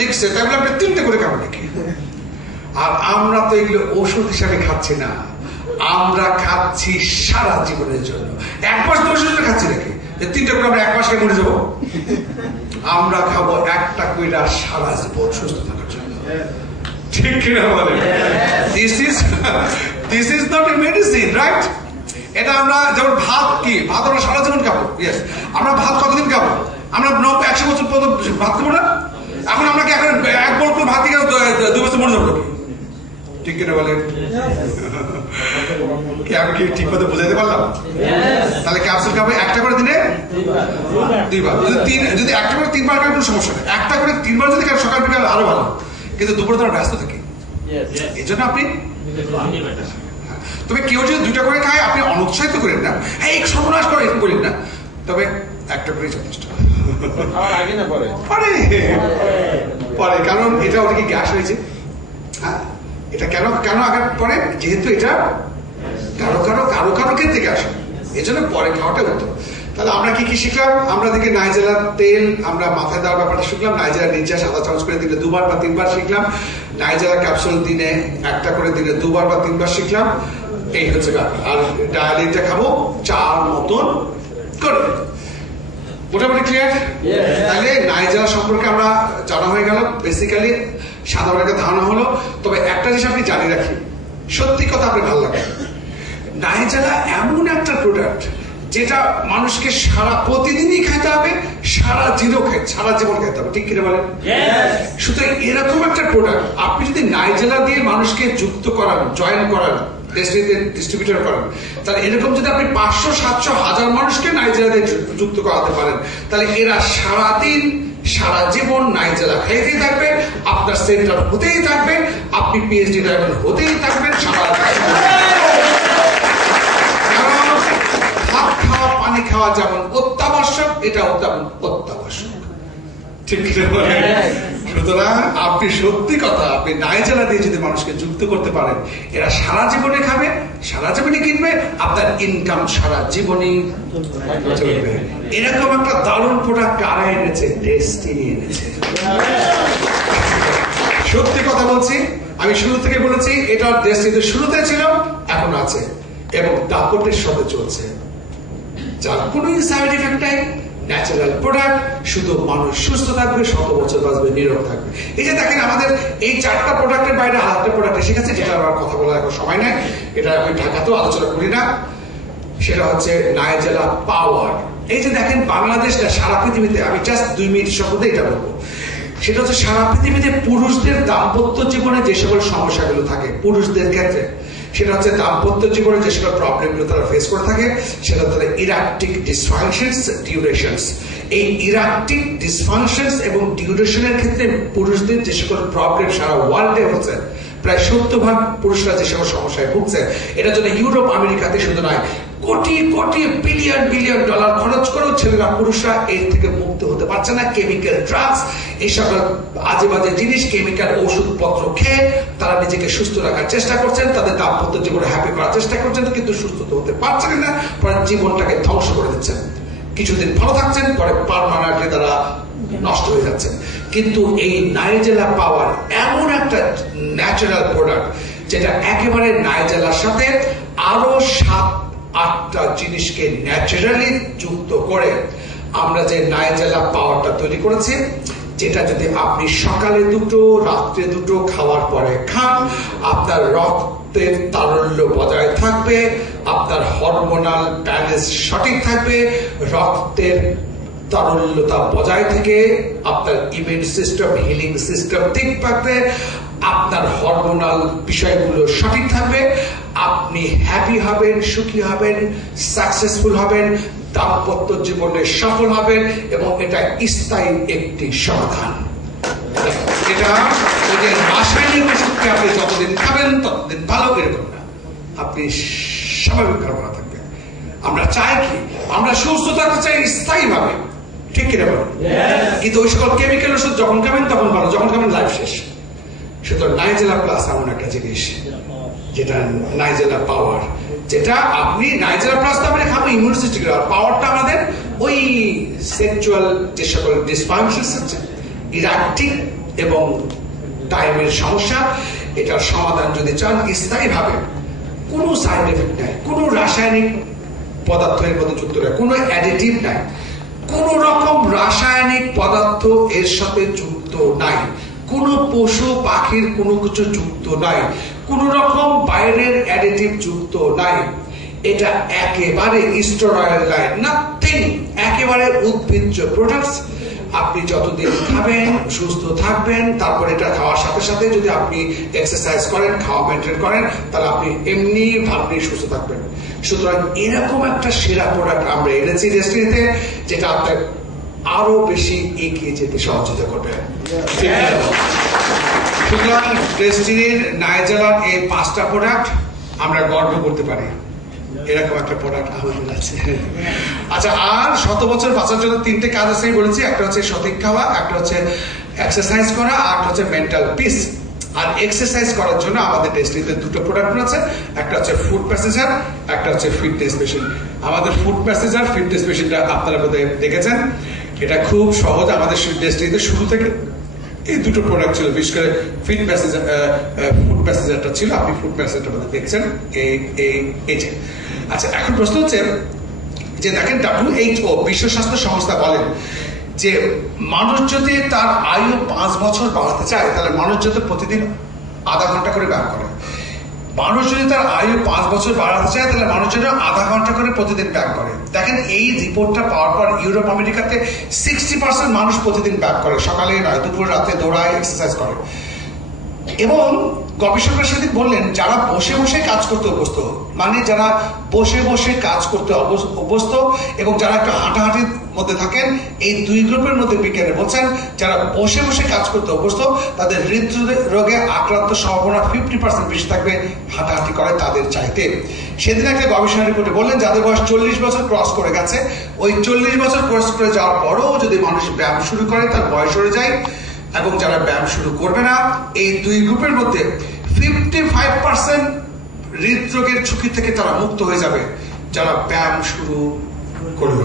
লিখছে তাই বলে আপনি 3টে করে খাবেন নাকি? আর আমরা তো এগুলো ওষুধ হিসাবে খাচ্ছি না, আমরা খাচ্ছি সারা জীবনের জন্য। 1 মাস 2 মাসের জন্য খাচ্ছি নাকি? 3টে করে আমরা 1 মাসে মরে যাবো? আমরা খাবো 1টা করে সারা জীবন সুস্থ থাকার জন্য। ঠিক কিনা বলে? This is not a medicine, right? এটা আমরা যেমন ভাত, কি ভাত আমরা সারা জীবন খাবো। ইয়েস, আমরা ভাত কতদিন খাবো? আমরা 100 বছর পর্যন্ত ভাত খাবো না? এখন আমরা কি এখন 1 বছর করে ভাত খেয়ে 2 বছর মরে যাবো? ঠিক কিনা বলেন? আমি কি ঠিক মতো বুঝাইতে পারলাম? তাহলে ক্যাপসুল খাবে 1টা করে দিনে 2বার। যদি 1টা করে 3বার খাবে কোনো সমস্যা নেই। 1টা করে 3বার যদি খাবে সকাল বিকাল আরো ভালো, কিন্তু দুপুরে তো ব্যস্ত থাকি। এই জন্য আপনি, তবে কেউ যদি 2টা করে খায় আপনি অনুৎসাহিত করেন না, হ্যাঁ এক সর্বনাশ করে করেন না, তবে 1টা করে যথেষ্ট। পরে কারণ এটা ওদিকে গ্যাস হয়েছে। হ্যাঁ, এটা কেন আগে পরে, যেহেতু এটা কারো ক্ষেত্রে গ্যাস হয়, এই জন্য পরে খাওয়াটা উত্তম। তাহলে আমরা কি শিখলাম? আমরা দিকে নাইজেলার তেল আমরা মাথায় দেওয়ার ব্যাপারটা শিখলাম। নাইজেলা নিচে সাদা চামচ করে দিলে 2বার বা 3বার শিখলাম। নাইজেলা ক্যাপসুল দিনে 1টা করে দিলে 2বার বা 3বার শিখলাম। এই হচ্ছে ব্যাপার। আর ডায়ালিটা খাবো 4 মতন করে। মোটামুটি ক্লিয়ার? তাহলে নাইজেলা সম্পর্কে আমরা জানা হয়ে গেল, বেসিক্যালি সাধারণ একটা ধারণা হলো। তবে একটা জিনিস আপনি জানি রাখি, সত্যি কথা আপনার ভালো লাগে, নাইজেলা এমন একটা প্রোডাক্ট যেটা মানুষকে প্রতিদিনই খেতে হবে, সারা জীবন খেতে হবে। ঠিক কিনা বলেন? সুতরাং এরকম একটা প্রোডাক্ট আপনি যদি নাইজেলা দিয়ে মানুষকে যুক্ত করান, জয়েন করান, ডিস্ট্রিবিউটর করেন, তাহলে এরকম যদি আপনি 500, 700, 1000 মানুষকে নাইজেলা দিয়ে যুক্ত করাতে পারেন, তাহলে এরা সারাদিন সারা জীবন নাইজেলা খাইতেই থাকবে, আপনার সেন্টার হতেই থাকবে, আপনি পিএইচডি ড্রাইভার হতেই থাকবেন সারা জীবন। ভাত খাওয়া, পানি খাওয়া যেমন অত্যাবশ্যক, এটাও তেমন অত্যাবশ্যক। ঠিক আছে? সুতরাং আপনি সত্যি কথা, আপনি নাইজেলা দিয়ে যদি মানুষকে যুক্ত করতে পারেন, এরা সারা জীবনে খাবে, সারা জীবনে কিনবে, আপনার ইনকাম সারা জীবনেই চলবে। এরকম একটা দারুণ প্রোডাক্ট কারা এনেছে? ডেস্টিনি এনেছে। সত্যি কথা বলছি, আমি শুরু থেকে বলেছি, এটা ডেস্টিনি শুরুতে ছিল, এখন আছে এবং দাপটের সাথে চলছে, যার কোন সাইড এফেক্ট নাই, ন্যাচারাল প্রোডাক্ট, শুধু মানুষ সুস্থ থাকবে, 100 বছর বাঁচবে, নীরব থাকবে। এই যে দেখেন, আমাদের এই 4টা প্রোডাক্টের বাইরে 8টা প্রোডাক্ট এসে গেছে, যেটা আমার কথা বলার এখন সময় নাই, এটা আমি ঢাকাতেও আলোচনা করি না। সেটা হচ্ছে নাইজেলা পাওয়ার। এই যে দেখেন, বাংলাদেশ না, সারা পৃথিবীতে, আমি জাস্ট 2 মিনিট সম্বন্ধে এটা বলবো, সেটা হচ্ছে সারা পৃথিবীতে পুরুষদের দাম্পত্য জীবনে যে সকল সমস্যাগুলো থাকে পুরুষদের ক্ষেত্রে, সেটা হচ্ছে দাম্পত্য জীবনে যে সকল প্রবলেমগুলো তারা ফেস করে থাকে, সেটা হচ্ছে ইরাকটিক ডিসফাংশনস, ডিউরেশনস। এই ইরাকটিক ডিসফাংশনস এবং ডিউরেশনের ক্ষেত্রে পুরুষদের যে সকল প্রবলেম সারা ওয়ার্ল্ডে হচ্ছে, প্রায় 70% পুরুষরা যে সকল সমস্যায় ভুগছে, এটার জন্য ইউরোপ আমেরিকাতে শুধু নয়, কোটি কোটি বিলিয়ন ডলার খরচ করেও ছেলেরা, পুরুষরা এর থেকে মুক্ত হতে পারছে না। কেমিক্যাল ড্রাগস, এই সকল আজে বাজে জিনিস, কেমিক্যাল ওষুধপত্র খেয়ে তারা নিজেকে সুস্থ রাখার চেষ্টা করছেন, তাদের দাম্পত্য জীবনে হ্যাপি করার চেষ্টা করছেন, কিন্তু সুস্থ হতে পারছেন না, পরে জীবনটাকে ধ্বংস করে দিচ্ছেন। কিছুদিন ভালো থাকছেন, পরে পার্মানেন্টলি তারা নষ্ট হয়ে যাচ্ছেন। কিন্তু এই নাইজেলা পাওয়ার এমন একটা ন্যাচারাল প্রোডাক্ট, যেটা একেবারে নাইজেলার সাথে আরো 7-8টা জিনিসকে ন্যাচারালি যুক্ত করে আমরা যে নাইজেলা পাওয়ারটা তৈরি করেছি, যেটা যদি আপনি সকালে 2টো, রাত্রে 2টো খাওয়ার পরে খান, আপনার রক্তের তারল্য বজায় থাকবে, আপনার হরমোনাল ব্যালেন্স সঠিক থাকবে, রক্তের তারল্যতা বজায় থেকে আপনার ইমিউন সিস্টেম, হিলিং সিস্টেম ঠিক থাকবে, আপনার হরমোনাল বিষয়গুলো সঠিক থাকবে, আপনি হ্যাপি হবেন, সুখী হবেন, সাকসেসফুল হবেন, দাম্পত্য জীবনে সফল হবেন, এবং এটা স্থায়ী একটি সমাধান। এটা ওদের রাসায়নিক ওষুধকে আপনি যতদিন খাবেন ততদিন ভালো, এরকম না, আপনি স্বাভাবিক ভাবে থাকবেন। আমরা চাই কি? আমরা সুস্থ থাকতে চাই স্থায়ী ভাবে, ঠিক কিনা বলেন? কিন্তু ওই সকল কেমিক্যাল ওষুধ যখন খাবেন তখন ভালো, যখন খাবেন লাইফ শেষ। সুতরাং নাইজেলা প্লাস এমন একটা জিনিস, যেটা নাইজেলা পাওয়ার, যেটা আপনি নাইজেলা প্লাস তো আমরা খাবো ইমিউন সিস্টেম, আর পাওয়ারটা আমাদের ওই সেক্সুয়াল যে সকল ডিসফাংশনস হচ্ছে ইরাকটিক এবং টাইমের সমস্যা। এটার সমাধান যদি চান স্থায়ীভাবে, কোনো সাইড এফেক্ট নাই, কোনো রাসায়নিক পদার্থের মধ্যে যুক্ত নাই, কোনো অ্যাডিটিভ নাই, কোন রকম রাসায়নিক পদার্থ এর সাথে যুক্ত নাই, কোন পশু পাখির কোনো কিছু যুক্ত নাই, কোন রকম বাইরের অ্যাডিটিভ যুক্ত নাই। এটা একেবারে স্টেরয়েড লাইন, নাথিং, একেবারে উদ্ভিজ্জ প্রোডাক্টস। আপনি যতদিন খাবেন সুস্থ থাকবেন, তারপর এটা খাওয়ার সাথে সাথে যদি আপনি এক্সারসাইজ করেন, খাওয়া মেনটেন করেন, তাহলে আপনি এমনি ভাবনি সুস্থ থাকবেন। সুতরাং এরকম একটা সেরা প্রোডাক্ট আমরা এনেছি ডেস্টিনিতে, যেটা আপনার আরো বেশি এগিয়ে যেতে সহযোগিতা করবে। সুতরাং ডেস্টিনির নাইজেলার এই 5টা প্রোডাক্ট আমরা গর্ব করতে পারি, এরকম একটা প্রোডাক্ট আমাদের আছে। আচ্ছা, আর 100 বছর বাঁচার জন্য 3টে কাজ আছে বলেছি। একটা হচ্ছে সঠিক খাওয়া, একটা হচ্ছে এক্সারসাইজ করা, আর একটা হচ্ছে মেন্টাল পিস। আর এক্সারসাইজ করার জন্য আমাদের ডেস্টিনিতে 2টো প্রোডাক্ট আছে, একটা হচ্ছে ফুড প্যাসেজার, একটা হচ্ছে ফিটনেস মেশিন। আমাদের ফুড প্যাসেজার, ফিটনেস মেশিনটা আপনারা বোধহয় দেখেছেন। এটা খুব সহজ, আমাদের ডেস্টিনিতে শুরু থেকে এই 2টো প্রোডাক্ট ছিল, বিশেষ করে ফিট প্যাসেজার, ফুড প্যাসেজারটা ছিল। আপনি ফুড প্যাসেজারটা দেখছেন এই যে। আচ্ছা, এখন প্রশ্ন হচ্ছে যে দেখেন, WHO বিশ্ব স্বাস্থ্য সংস্থা বলেন যে মানুষ যদি তার আয়ু 5 বছর বাড়াতে চায়, তাহলে মানুষ যদি প্রতিদিন আধা ঘন্টা করে ব্যায়াম করে। মানুষ যদি তার আয়ু 5 বছর বাড়াতে চায়, তাহলে মানুষ যেন আধা ঘন্টা করে প্রতিদিন ব্যায়াম করে। দেখেন, এই রিপোর্টটা পাওয়ার পর ইউরোপ আমেরিকাতে 60% মানুষ প্রতিদিন ব্যায়াম করে, সকালে নয়, দুপুর রাতে দৌড়ায়, এক্সারসাইজ করে। এবং গবেষকরা সেদিন বললেন, যারা বসে বসে কাজ করতে অভ্যস্ত, মানে যারা বসে বসে কাজ করতে অভ্যস্ত এবং যারা একটু হাঁটাহাঁটির মধ্যে থাকেন, এই 2 গ্রুপের মধ্যে বিজ্ঞানী বলছেন যারা বসে বসে কাজ করতে অভ্যস্ত তাদের হৃদরোগে আক্রান্ত সম্ভাবনা 50% বেশি থাকবে হাঁটাহাঁটি করে তাদের চাইতে। সেদিন একটা গবেষণা রিপোর্টে বললেন, যাদের বয়স 40 বছর ক্রস করে গেছে, ওই 40 বছর ক্রস করে যাওয়ার পরেও যদি মানুষ ব্যায়াম শুরু করে, তার বয়স হয়ে যায়। এবং যারা ব্যায়াম শুরু করবে না, এই 2 গ্রুপের মধ্যে 55% হৃদরোগের ঝুঁকি থেকে তারা মুক্ত হয়ে যাবে যারা ব্যায়াম শুরু করল।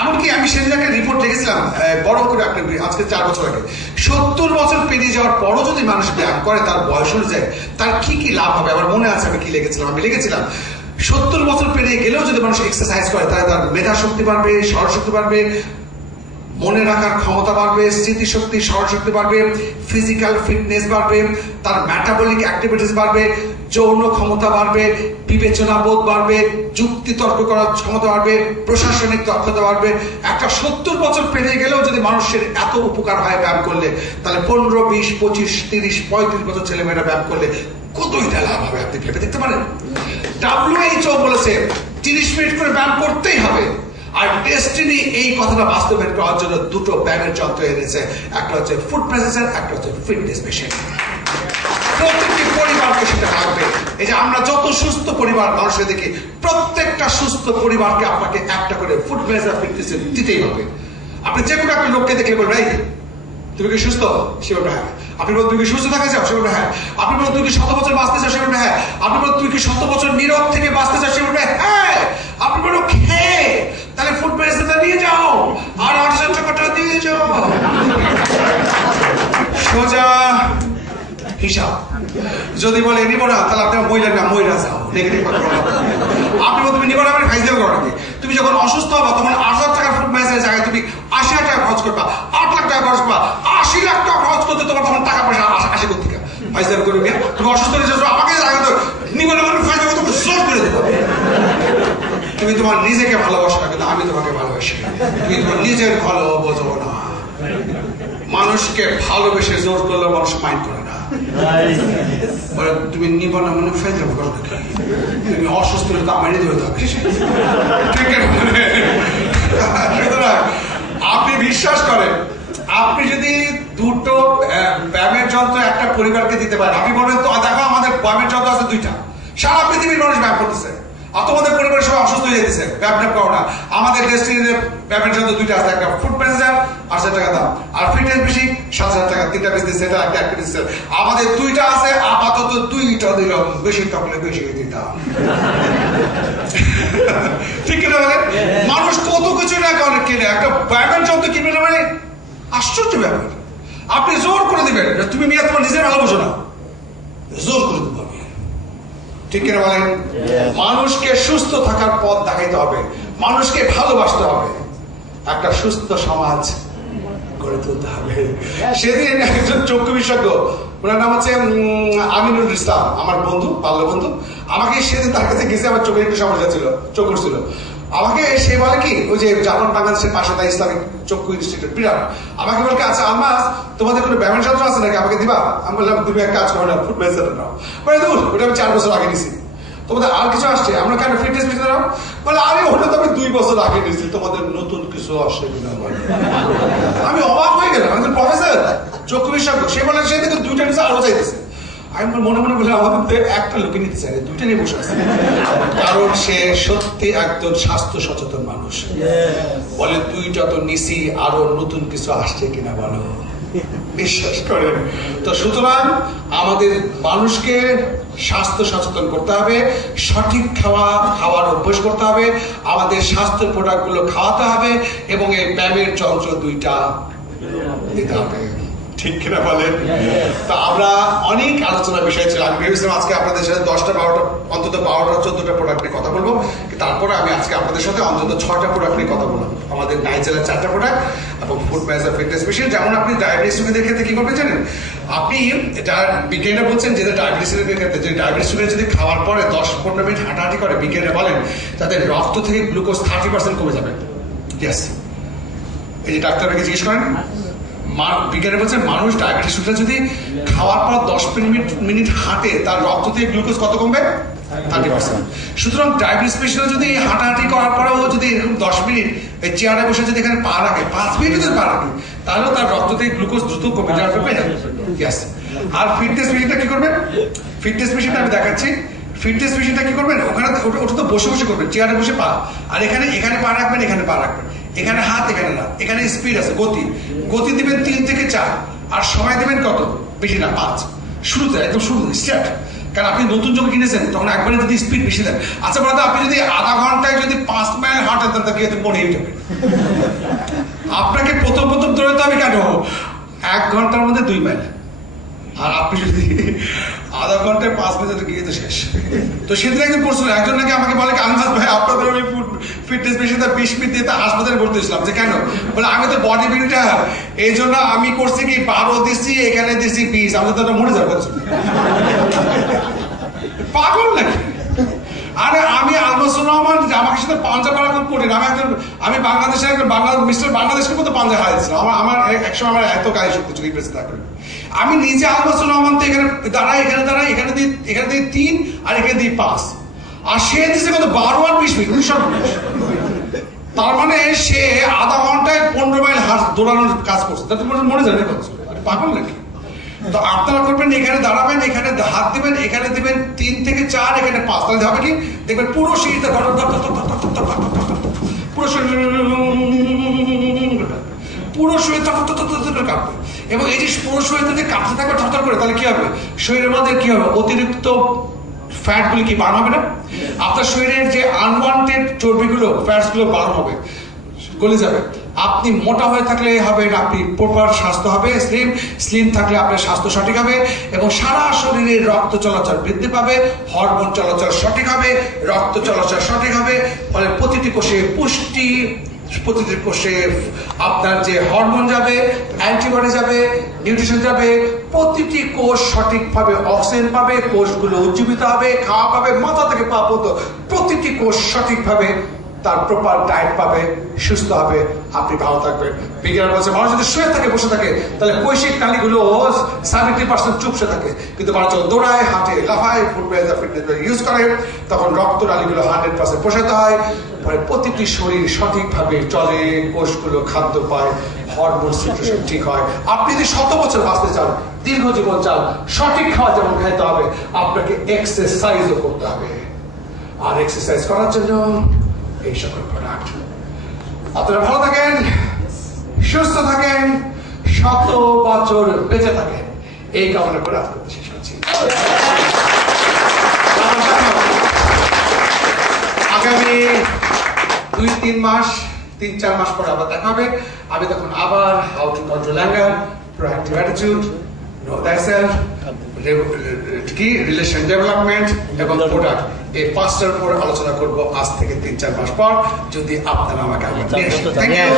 এমনকি আমি সেদিন একটা রিপোর্ট দেখেছিলাম, বড় করে একটা, আজকে 4 বছর আগে, 70 বছর পেরিয়ে যাওয়ার পরও যদি মানুষ ব্যায়াম করে, তার বয়স হয়ে যায়, তার কি কি লাভ হবে। আমার মনে আছে আমি কি লিখেছিলাম, আমি লিখেছিলাম 70 বছর পেরিয়ে গেলেও যদি মানুষ এক্সারসাইজ করে, তাহলে তার মেধা শক্তি বাড়বে, স্মরণশক্তি বাড়বে, মনে রাখার ক্ষমতা বাড়বে, স্মৃতিশক্তি, স্মরণশক্তি বাড়বে, ফিজিক্যাল ফিটনেস বাড়বে, তার মেটাবলিক অ্যাক্টিভিটিস বাড়বে, যৌন ক্ষমতা বাড়বে, বিবেচনা বোধ বাড়বে, যুক্তি তর্ক করার ক্ষমতা বাড়বে, প্রশাসনিক দক্ষতা বাড়বে। একটা 70 বছর পেরিয়ে গেলেও যদি মানুষের এত উপকার হয় ব্যায়াম করলে, তাহলে 15, 20, 25, 30, 35 বছর ছেলেমেয়েরা ব্যায়াম করলে কতইটা লাভ হবে আপনি ভেবে দেখতে পারেন। WHO বলেছে 30 মিনিট করে ব্যায়াম করতেই হবে। আর ডেস্টিনি এই কথাটা বাস্তবায়ন করার জন্য 2টো ব্যায়ামের যন্ত্র এনেছে, একটা হচ্ছে ফুড প্যাসেজার, একটা হচ্ছে ফিটনেস মেশিন। প্রত্যেকটি পরিবারকে সেটা লাগবে। এই যে আমরা যত সুস্থ পরিবার মানুষের দেখি, প্রত্যেকটা সুস্থ পরিবারকে আপনাকে একটা করে ফুড প্যাসেজার, ফিটনেস দিতেই হবে। আপনি যে কোনো একটা লোককে দেখলে বলবেন, এই তুমি কি সুস্থ? সে বলবে হ্যাঁ। আপনি বলবেন তুমি কি সুস্থ থাকতে চাও? সে বলবে হ্যাঁ। আপনি বলবেন তুমি কি 100 বছর বাঁচতে চাও? সে বলবে হ্যাঁ। আপনি বলবেন তুমি কি 100 বছর নীরব থেকে বাঁচতে চাও? সে বলবে হ্যাঁ। আপনি বলবেন হ্যাঁ, তাহলে ফুড প্যাসেজার নিয়ে যাও আর 8,000 টাকাটা দিয়ে যাও। সোজা হিসাব। যদি বলে নিব না, তাহলে আপনার মহিলার নাম মহিলা যাও, নেগেটিভ কথা। আপনি তুমি নিব না, আমি ফাইজ দেবো নাকি? তুমি যখন অসুস্থ হবা, তখন 8,000 টাকার ফুড প্যাসেজারের জায়গায় তুমি 80,000 টাকা খরচ করবা, 8 লাখ টাকা খরচ করবা, 80 লাখ টাকা খরচ করতে তোমার তখন টাকা পয়সা আসে কোথা থেকে? ফাইজ দেবো করবে। তুমি অসুস্থ হয়ে যাচ্ছ, আমাকে জায়গা তো নিব না, ফাইজ দেবো, তুমি জোর করে দেবো। তুমি তোমার নিজেকে ভালোবাসো না, কিন্তু আমি তোমাকে ভালোবাসি। তুমি তোমার নিজের ভালো বোঝো না। মানুষকে ভালোবেসে জোর করলে মানুষ মাইন্ড করে না। তুমি নিব না মানে ফেলে যাবো, তুমি অসুস্থ হলে তো আমারই ধরে থাকবে। আপনি বিশ্বাস করেন, আপনি যদি 2টো ব্যায়ামের যন্ত্র একটা পরিবারকে দিতে পারেন, আপনি বলবেন তো দেখো আমাদের ব্যায়ামের যন্ত্র আছে 2টা, সারা পৃথিবীর মানুষ ব্যায়াম করতেছে, আর তোমাদের পরিবারের সবাই অসুস্থ হয়ে যেতেছে, ব্যায়াম করো না। আমাদের ডেস্টিনিতে ব্যায়ামের যন্ত্র 2টা আছে, একটা ফুড প্যাসেজার 8,000 টাকা দাম, আর ফিটনেস মেশিন 7,000 টাকা। 3টা বিজনেস সেন্টার, একটা অ্যাক্টিভিটি সেন্টার। আমাদের 2টা আছে, আপাতত 2টা দিলাম, বেশি থাকলে বেশি দিতাম। ঠিক কিনা বলেন? মানুষ কত কিছু না কেনে, একটা ব্যায়ামের যন্ত্র কিনবে না মানে আশ্চর্য ব্যাপার। আপনি জোর করে দিবেন তুমি মিয়া তোমার নিজের ভালোবাসো না, জোর করে দিতে হবে, ঠিক কিনা বলেন? মানুষকে সুস্থ থাকার পথ দেখাইতে হবে, মানুষকে ভালোবাসতে হবে, একটা সুস্থ সমাজ গড়ে তুলতে হবে। সেদিন একজন চক্ষু বিশেষজ্ঞ, ওনার নাম হচ্ছে আমিনুল ইসলাম, আমার বন্ধু, বাল্য বন্ধু, আমাকে সেদিন তার কাছে গেছে, আমার চোখের একটু সমস্যা ছিল, চোখ ছিল, আমাকে সে বলে কি ওই যে জার্মান বাংলাদেশের পাশে তাই ইসলামিক চক্ষু ইনস্টিটিউট বিরাট, আমাকে বলে আচ্ছা আলমাস তোমাদের কোনো ব্যায়াম শাস্ত্র আছে নাকি, আমাকে দিবা? আমি বললাম তুমি এক কাজ করো না, ফুড মেজার নাও। বলে দূর, ওটা আমি 4 বছর আগে নিছি, তোমাদের আর কিছু আসছে, আমরা কেন ফিটনেস পিছনে নাও? বলে আরে ওটা তো আমি 2 বছর আগে নিছি, তোমাদের নতুন কিছু আসছে কিনা। আমি অবাক হয়ে গেলাম, আমি প্রফেসর চক্ষু বিশেষজ্ঞ, সে বলে সে দেখে 2টা নিচে আরো চাইতেছে। আমি মনে মনে বললাম আমাদের একটা লোকে নিতে চাই, 2টা নিয়ে বসে আছে, কারণ সে সত্যি একজন স্বাস্থ্য সচেতন মানুষ। বলে 2টা তো নিছি, আরো নতুন কিছু আসছে কিনা বলো, বিশ্বাস করেন? তো সুতরাং আমাদের মানুষকে স্বাস্থ্য সচেতন করতে হবে, সঠিক খাওয়ার অভ্যাস করতে হবে, আমাদের স্বাস্থ্যের প্রোডাক্ট গুলো খাওয়াতে হবে, এবং এই ব্যায়ামের যন্ত্র 2টা দিতে হবে, ঠিক কিনা বলেন? তো আমরা অনেক আলোচনার বিষয় ছিল, আমি ভেবেছিলাম আজকে আপনাদের সাথে 10টা 12টা অন্তত 12টা 14টা প্রোডাক্ট নিয়ে কথা বলবো, তারপরে আমি আজকে আপনাদের সাথে অন্তত 6টা প্রোডাক্ট নিয়ে কথা বললাম। আমাদের নাইজেলের 4টা প্রোডাক্ট এবং ফুড ম্যাজার ফিটনেস মেশিন। যেমন আপনি ডায়াবেটিস রোগীদের ক্ষেত্রে কি করবেন জানেন? আপনি বিজ্ঞানীরা বলছেন যে ডায়াবেটিস রোগীদের ক্ষেত্রে যে ডায়াবেটিস রোগী যদি খাওয়ার পরে 10-15 মিনিট হাঁটাহাঁটি করে, বিজ্ঞানীরা বলেন তাদের রক্ত থেকে গ্লুকোজ 30% কমে যাবে। ইয়েস, এই যে ডাক্তারকে জিজ্ঞেস করেন, বিজ্ঞানী বলছেন মানুষ ডায়াবেটিস রোগীরা যদি খাওয়ার পর 10 মিনিট হাঁটে, তার রক্ত থেকে গ্লুকোজ কত কমবে? 30%। সুতরাং ডায়াবেটিস পেশেন্টরা যদি হাঁটাহাঁটি করার পরেও যদি এরকম 10 মিনিট এই চেয়ারে বসে যদি এখানে পা রাখে, 5 মিনিট যদি পা রাখে, তাহলেও তার রক্ত থেকে গ্লুকোজ দ্রুত কমে যাওয়ার ব্যাপারে। ইয়েস। আর ফিটনেস মেশিনটা কি করবেন? ফিটনেস মেশিনটা আমি দেখাচ্ছি। ফিটনেস মেশিনটা কি করবেন? ওখানে ওটা তো বসে বসে করবেন, চেয়ারে বসে পা, আর এখানে পা রাখবেন, এখানে পা রাখবেন, এখানে হাত, এখানে না, এখানে স্পিড আছে, গতি দিবেন 3 থেকে 4, আর সময় দিবেন কত? বেশি না, 5। শুরুতে একদম শুরু স্টার্ট, কারণ আপনি নতুন যখন কিনেছেন তখন একবারে যদি স্পিড বেশি দেন। আচ্ছা বলতে আপনি যদি আধা ঘন্টায় যদি 5 মাইল হাঁটেন তাহলে কিন্তু মনে যাবে। আপনাকে প্রথম দৌড়াতে হবে কেন? 1 ঘন্টার মধ্যে 2 মাইল, আর আপনি যদি আধা ঘন্টায় 5 মিনিট গিয়ে তো শেষ। তো সেদিন একজন করছিল, একজন নাকি আমাকে বলে আলমাস ভাই আপনাদের ওই ফিটনেস মেশিনটা 20 মিনিট দিয়ে হাসপাতালে ভর্তি হয়েছিলাম। যে কেন? বলে আমি তো বডি বিল্ডার, এই জন্য আমি করছি কি 12 দিচ্ছি, এখানে দিচ্ছি 20, আমি তো মরে যাবো। পাগল নাকি? আরে আমি আলমাস রহমান, আমাকে সাথে পাঞ্জা পাড়া খুব কঠিন। আমি বাংলাদেশের একজন মিস্টার বাংলাদেশকে মতো পাঞ্জা হারাইছিলাম। আমার একসময় আমার এত গায়ে শক্তি ছিল থাকবে। আমি নিজে আলমাস রহমান তো এখানে দাঁড়াই, এখানে দিই 3, আর এখানে দিই 5, আর সে দিচ্ছে কত 12 আর 20 মিনিট। তার মানে সে আধা ঘন্টায় 15 মাইল দৌড়ানোর কাজ করছে। তাতে মনে যায় না, পাগল নাকি? তো আপনারা করবেন, এখানে দাঁড়াবেন, এখানে হাত দিবেন, এখানে দিবেন 3 থেকে 4, এখানে 5, তাহলে হবে কি দেখবেন পুরো শরীরটা পুরো শরীর কাঁপবে, এবং এই যে পুরো শরীর যদি কাঁপতে থাকবে থরথর করে, তাহলে কি হবে? শরীরের মধ্যে কি হবে? অতিরিক্ত ফ্যাট গুলি কি বার্ন হবে না? আপনার শরীরের যে আনওয়ান্টেড চর্বিগুলো, ফ্যাটস গুলো বার্ন হবে, গলে যাবে। আপনি মোটা হয়ে থাকলে হবে না, আপনি প্রপার স্বাস্থ্য হবে, স্লিম থাকলে আপনার স্বাস্থ্য সঠিক হবে, এবং সারা শরীরে রক্ত চলাচল বৃদ্ধি পাবে, হরমোন চলাচল সঠিক হবে, রক্ত চলাচল সঠিক হবে, ফলে প্রতিটি কোষে পুষ্টি, প্রতিটি কোষে আপনার যে হরমোন যাবে, অ্যান্টিবডি যাবে, নিউট্রিশন যাবে, প্রতিটি কোষ সঠিকভাবে অক্সিজেন পাবে, কোষগুলো উজ্জীবিত হবে, খাওয়া পাবে, মাথা থেকে পা পর্যন্ত প্রতিটি কোষ সঠিকভাবে তার প্রপার ডায়েট পাবে, সুস্থ হবে, আপনি ভালো থাকবেন। বিজ্ঞান বলছে মানুষ যদি শুয়ে থাকে, বসে থাকে, তাহলে কৈশিক নালীগুলো 70% চুপসে থাকে, কিন্তু মানুষ যখন দৌড়ায়, হাঁটে, লাফায়, ফিটনেস ইউজ করে, তখন রক্ত নালীগুলো 100% প্রসারিত হয়, পরে প্রতিটি শরীর সঠিকভাবে চলে, কোষগুলো খাদ্য পায়, হরমোন সিক্রেশন ঠিক হয়। আপনি যদি 100 বছর বাঁচতে চান, দীর্ঘ জীবন চান, সঠিক খাওয়া যেমন খাইতে হবে, আপনাকে এক্সারসাইজও করতে হবে। আর এক্সারসাইজ করার জন্য এই সকল প্রোডাক্ট। আপনারা ভালো থাকেন, সুস্থ থাকেন, 100 বছর বেঁচে থাকেন, এই কামনা করে আপনাদের শেষ করছি। আগামী 2-3 মাস, 3-4 মাস পরে আবার দেখা হবে। আমি তখন আবার how to control anger, proactive attitude, know thyself, কি রিলেশন ডেভেলপমেন্ট এবং প্রোডাক্ট, এই পাঁচটার উপর আলোচনা করব আজ থেকে 3-4 মাস পর, যদি আপনারা আমাকে নিয়ে আসেন। Thank you.